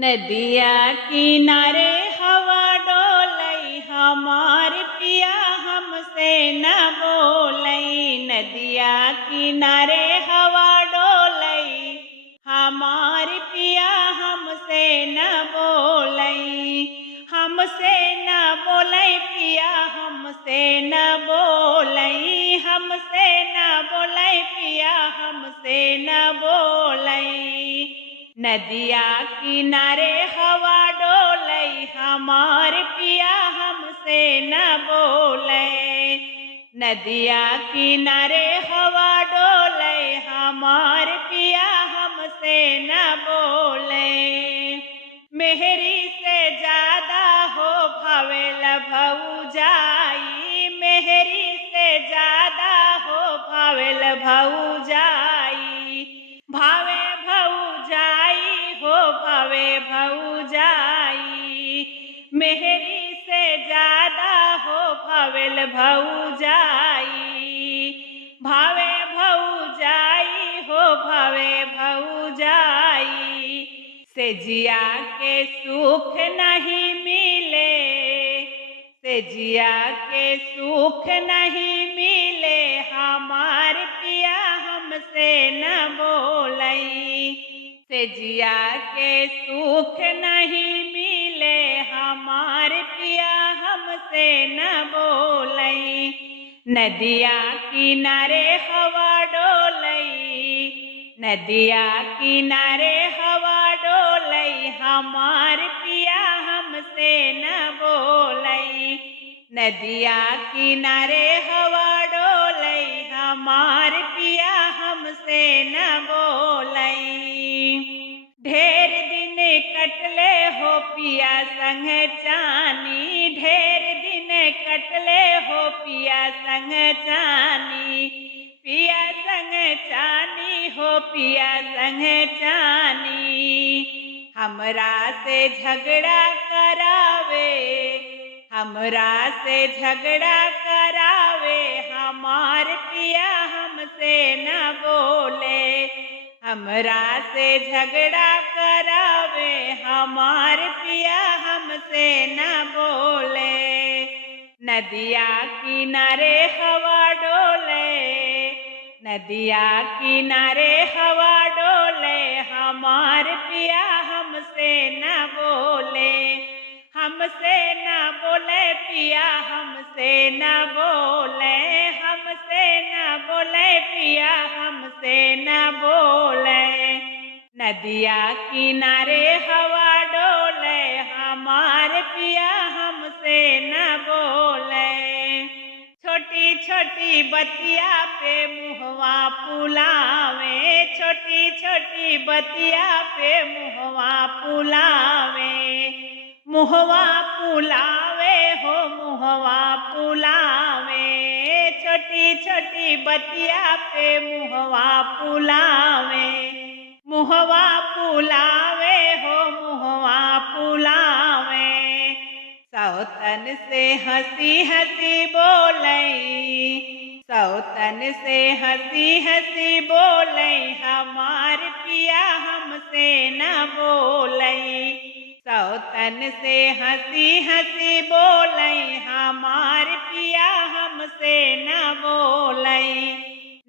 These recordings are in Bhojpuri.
नदिया किनारे हवा डोलई हमार पिया हमसे न बोलई। नदिया किनारे हवा डोलई हमार पिया हमसे न बोलई। हमसे न बोलई पिया हमसे न बोलई। हमसे न बोलई पिया हमसे न बोलई। नदिया किनारे हवा डोलई हमार पिया हमसे न बोले। नदिया किनारे हवा डोलई हमार पिया हमसे न बोले। मेहरी से ज्यादा हो भवेल भौजाई। मेहरी से ज्यादा हो भवेल भौजाई। भावे भौजाई हो भावे भौजाई। मेहरी से ज्यादा हो भवेल भौजाई। भावे भौजाई हो भावे भौजाई। से जिया के सुख नहीं मिले। से जिया के सुख नहीं मिले हमार पिया हमसे न बोलई। से जिया के सुख नहीं मिले हमार पिया हमसे न बोलई। नदिया किनारे हवा डोलई। नदिया किनारे हवा डोलई हमार पिया हमसे न बोलई। नदिया किनारे हवा डोलई हमार पिया हमसे न बोलई। ढेर दिन कटले हो पिया संग चानी। ढेर दिन कटले हो पिया संग चानी। पिया संग चानी हो पिया संग चानी। हमरा से झगड़ा करावे। हमरा से झगड़ा करावे हमार पिया हमसे न बोले। हमरा से झगड़ा करावे हमार पिया हमसे न बोले। नदिया किनारे हवा डोले। नदिया किनारे हवा डोले हमार पिया हमसे न बोले। हमसे न बोले पिया हमसे न बोले। हमसे न बोले पिया हमसे न बोले। नदिया किनारे हवा डोले हमार पिया हमसे न बोले। छोटी छोटी बतिया पे मुहवा फुलावे। छोटी छोटी बतिया पे मुहवा फुलावे। मुहवा फुलावे हो मुहवा फुलावे। छोटी छोटी बतिया पे मुहवा फुलावे। मुहवा फुलावे हो मुहवा फुलावे। सौतन से हंसी हंसी बोलई। सौतन से हंसी हंसी बोलई हमार पिया हमसे न बोलई। सौतन से हंसी हंसी बोलई हमार पिया हमसे न बोलई।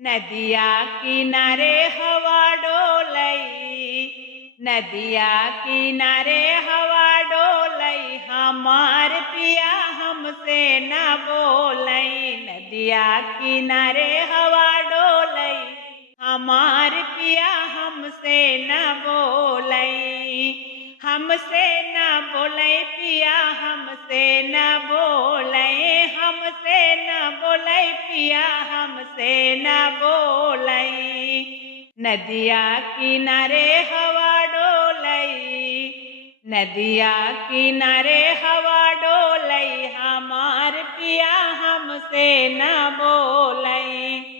नदिया किनारे हवा डोलई। नदिया किनारे हवा डोलई हमार पिया हमसे न बोलई। नदिया किनारे हवा डोलई हमार पिया हमसे न बोलई। हमसे न बोलई पिया हमसे न बोलई। हमसे न बोलई पिया हमसे न बोलई। नदिया किनारे हवा डोलई। नदिया किनारे हवा डोलई हमार पिया हमसे न बोलई।